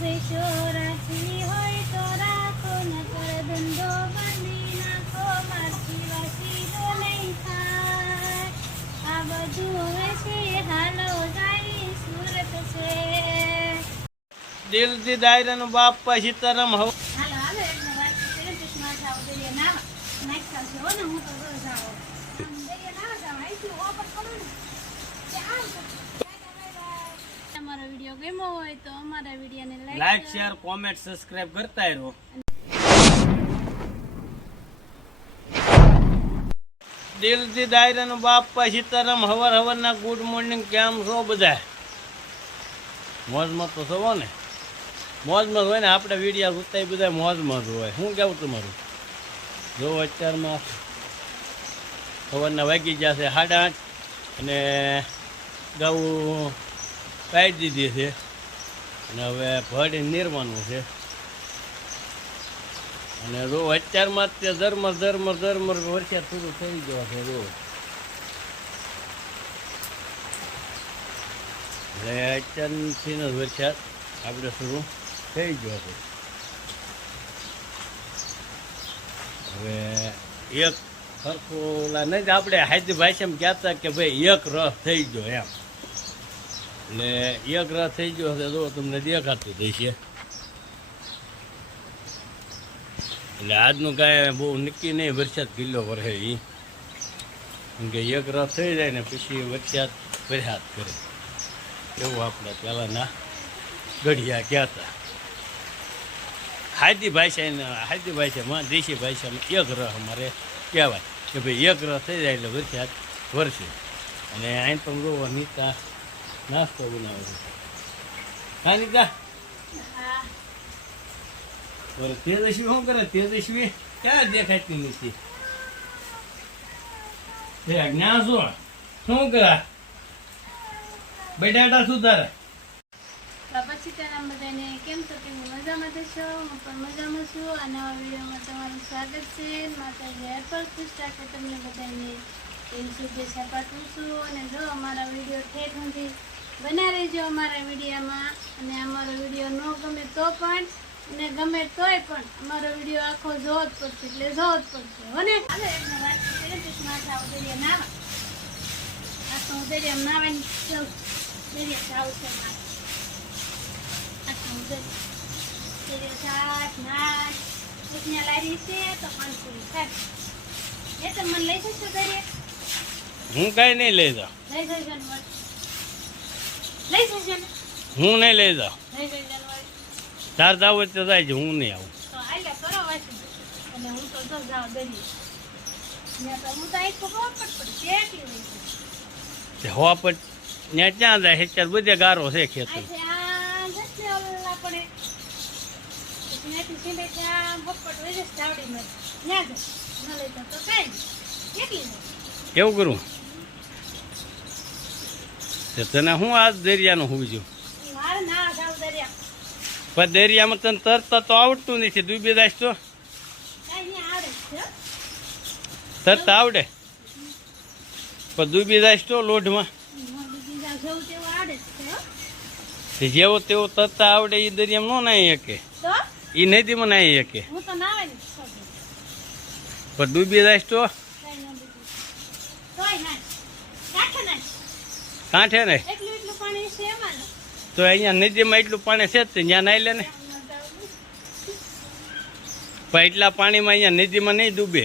ભેંસો રાખવી હોય તો રાખો નકર ધંધો બાંધી નાખો મારથી વાસીદો નહીં થાય. આ બધું હવે છે હાલો જાય સુરત છે. દિલથી દાયરાનો બાપ પછી તરમ હવ. હાલો હાલો વાત ચશ્મા ને હું તો રોજ આવો દરિયા નાવા જાવ અહીંથી ઓપર કરો ને તે આમ કરો. તમારો વીડિયો ગમ્યો હોય તો અમારા વિડીયોને લાઈક શેર કોમેન્ટ સબસ્ક્રાઇબ કરતા રહો. દિલથી દાયરાનો બાપ સીતારામ હવાર હવારના ગુડ મોર્નિંગ કેમ છો બધા? મોજમાં તો છો ને? મોજમાં હોય ને આપણે વિડીયા ઉતારી બધા મોજમાં જ હોય. શું કેવું તમારું? જો અત્યારમાં સવારના વાગી જશે સાડા આઠ અને ગૌ કાઢી દીધી છે. અને હવે ભળી નીરવાનું છે. અને રો, અત્યારમાં તે ઝરમર ઝરમર ઝરમર વરસાદ શરૂ થઈ ગયો છે રો. એટલે અત્યારથી જ વરસાદ આપણે શરૂ થઈ ગયો છે. હવે એક સરખું નહીં, આપણે હાજી ભાષામાં કહેતા કે ભાઈ એક રસ થઈ ગયો એમ. એટલે એક રાત થઈ ગયો હશે જો તમને દેખાતું થશે એટલે આજનું કાંઈ બહુ નક્કી નહીં, વરસાદ કિલ્લો વરસે એ કેમ કે એક રાત થઈ જાય ને પછી વરસાદ વરસાદ કરે. એવું આપણે પહેલાંના ગઢિયા કહેતા. હાદી ભાષા હાદી ભાષામાં દેશી ભાષામાં એક રહ અમારે કહેવાય. કે ભાઈ એક રહ થઈ જાય એટલે વરસાદ વરસે. અને અહીં પણ જોવો નીતા નાસ્તો બનાવે છે. હા, નીતા? હા બોલો તેજસ્વી શું કરે? તેજસ્વી ક્યાં દેખાતી નથી? એ જ્ઞાન શું? શું કરે? બટાટા શું તારે? પછી તેના બધાને કેમ છો કે મજામાં થશો હું પણ મજામાં છું આ નવા વિડીયોમાં તમારું સ્વાગત છે. માતાજી પર ખુશ રાખે તમને બધાને. એમ શુભેચ્છા પાઠવું છું અને જો અમારા વીડિયો ઠેઠ સુધી બના રહેજો અમારા વિડીયામાં. અને અમારો વીડિયો ન ગમે તો પણ અને ગમે તોય પણ અમારો વીડિયો આખો જોવો જ પડશે એટલે જોવો જ પડશે હોને હાલો એમને વાત કરીએ તો માથા ઉતર્યા નાવા. આખો ઉતર્યા નાવાની દરિયા જાઉં છે મારે આટલું ઉતર્યું. દરિયા સાત નાચ એકને લારી છે તો પાંચસો સાત એ તો મને લઈ જશો દરિયા? હું કાંઈ નહીં લઈ જાઉં. લઈ જજો હું નહીં લઈ જાઉં. તાર જાવ હોય તો જાય હું નહીં આવું. તો આલ્યા કરો વાસી. અને હું તો જો જાઉં દરિયે. ત્યાં ક્યાં જાય? અત્યારે બધે ગારો છે ખેતર. કેવું કરું? તને હું આ દરિયાનું હોવું ના પણ દરિયામાં તને તરતા તો આવડતું નથી. ડૂબી જાય તો. છે. તરતા આવડે. પણ ડૂબી જાય તો લોઢમાં. જાવ તેવું છે તરતા આવડે એ દરિયામાં ન નાહી શકે. એ નદીમાં નાહી શકે. પણ ડૂબી જાય તો. કાંઠે ને? ને. તો અહીંયા નદીમાં એટલું પાણી છે જ ત્યાં નાઈ લે ને. પણ એટલા પાણીમાં અહીંયા નદીમાં નહીં ડૂબે.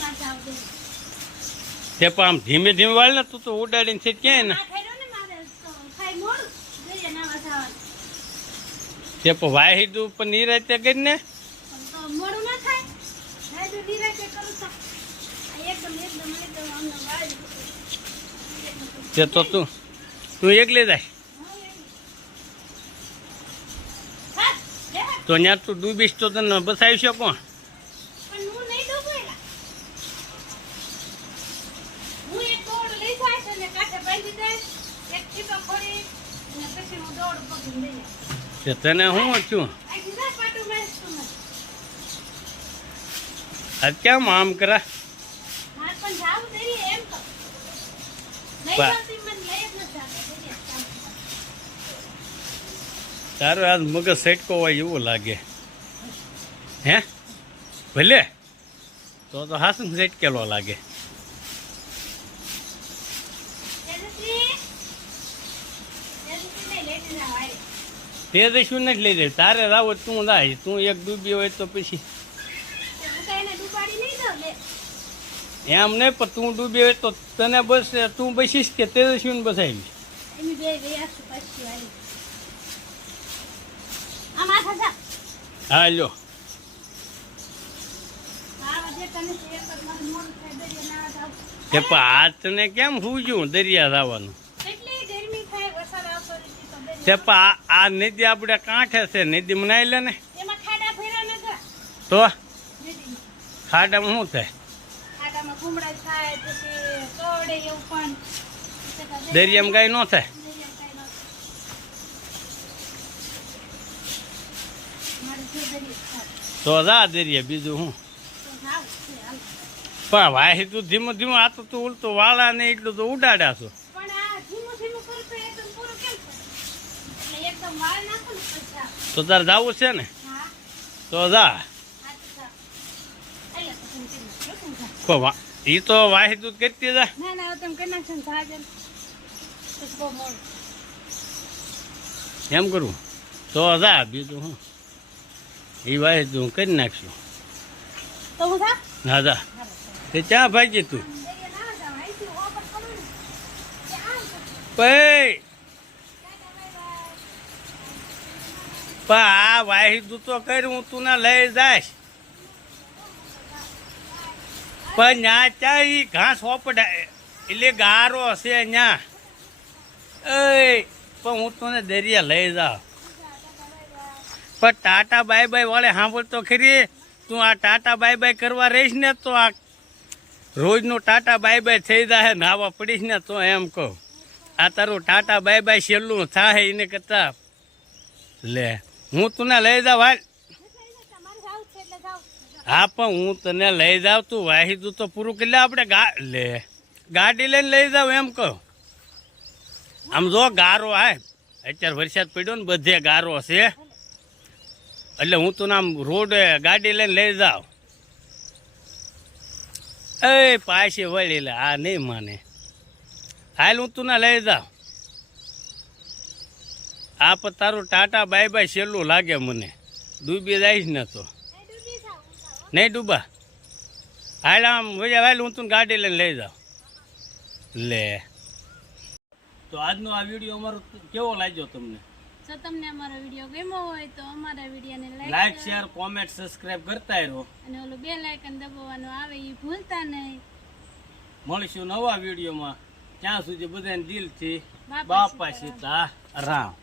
ના તે પણ આમ ધીમે ધીમે વાળ ને તું તો ઉડાડીને છે ક્યાંય ને? ના ને તો પણ વાહિદું પણ નિરાતે કરીને પણ તો મોડું ના થાય ના જો નિરાતે કરું તો આ એકદમ એકદમ એકદમ અમને વાળી તે તો તું તું એકલી જાય. તો ત્યાં તું ડૂબીશ તો તને બસાવી શકો એક એક તને હું છું? કેમ આમ કરા મારે પણ જાવું દઈએ એમ તો લઈ બા. જાઓ તી મને લઈ જ નથી આપતા. દરિયા કામ. તારો આજ મગજ સેટકો હોય એવું લાગે. હે? ભલે. તો તો હાસું સેટકેલો લાગે. તે તો શું નથી લઈ જાય? તારે રાવો તું ના તું એક ડૂબી હોય તો પછી તો હું કાંઈ એને ડૂબાડી નહીં દઉં, લે. એમ નહીં પણ તું ડૂબી હોય તો તને બસ તું બસીશ કે તે શું બસાવીશ. હા લો આ તને કેમ હુજ્યું દરિયા જવાનું તો આ- નદી આપણે કાંઠે છે નદી મનાઈ લે ને. તો. ખાડામાં શું થાય? કુમડા થાય પછી તોડે એવું પણ. દરિયામાં કાંઈ ન થાય? કાંઈ. તો જા દરિયા બીજું જાઉં પણ વાહી તું ધીમું ધીમું આ તો તું ઉલતો વાળા ને એટલું તો ઉડાડ્યા છો. તો તારે જવું છે ને? તો જા. આ કરી ઈ તો વાહી દૂધ કરતી જા ના ના તમે કરી નાખશો ને જહાજ એમ. કરવું તો જા બીજું હું? એ વાહી તું કરી નાખશું. તો હું જા? ના જા. તે ક્યાં ભાગી તું? કરું પણ આ વાહી તું તો કર્યું હું તું ના લઈ જાશ પણ ન્યા ત્યાં એ ઘાસ ઓપડા એટલે ગારો હશે ન્યા. એ, પણ હું તને દરિયા લઈ જાઉં. પણ ટાટા બાય બાય વાળે સાંભળતો ખરી, તું આ ટાટા બાય બાય કરવા રહીશ ને તો આ રોજનું ટાટા બાય બાય થઈ જાય નાવા પડીશ ને તો એમ કહું. આ તારું ટાટા બાય બાય છેલ્લું થાય એને કરતા. લે, હું તને લઈ જાઉં, હાલ તમારે જાવું છે એટલે જાવ હા, પણ હું તને લઈ જાઉં, તું વાહિદું તો પૂરું કરી આપણે લે. ગાડી લઈને લઈ જાવ એમ કહો. આમ જો ગારો આય. અત્યારે વરસાદ પડ્યો ને, બધે ગારો છે. એટલે હું તું આમ રોડ ગાડી લઈને લઈ જાઉં. એ પાછી વળી લે, આ નહીં માને. હાલ હું તું લઈ જાઉં. આ પણ તારું ટાટા બાય બાય સહેલું લાગે મને. ડૂબી જાય જ ને તો. નહીં ડૂબા. હાલ આમ વજા હાલ હું તું ગાડી લઈને લઈ જાઉં. લે. તો આજનો આ વીડિયો અમારો કેવો લાગ્યો તમને? જો તમને અમારો વીડિયો ગમ્યો હોય તો અમારા વિડીયોને લાઈક શેર કોમેન્ટ સબસ્ક્રાઇબ કરતા રહો. અને ઓલું બે લાઇકન દબાવવાનું આવે એ ભૂલતા નહીં. મળીશું નવા વિડીયોમાં. ત્યાં સુધી બધાને દિલથી બાપા સીતા રામ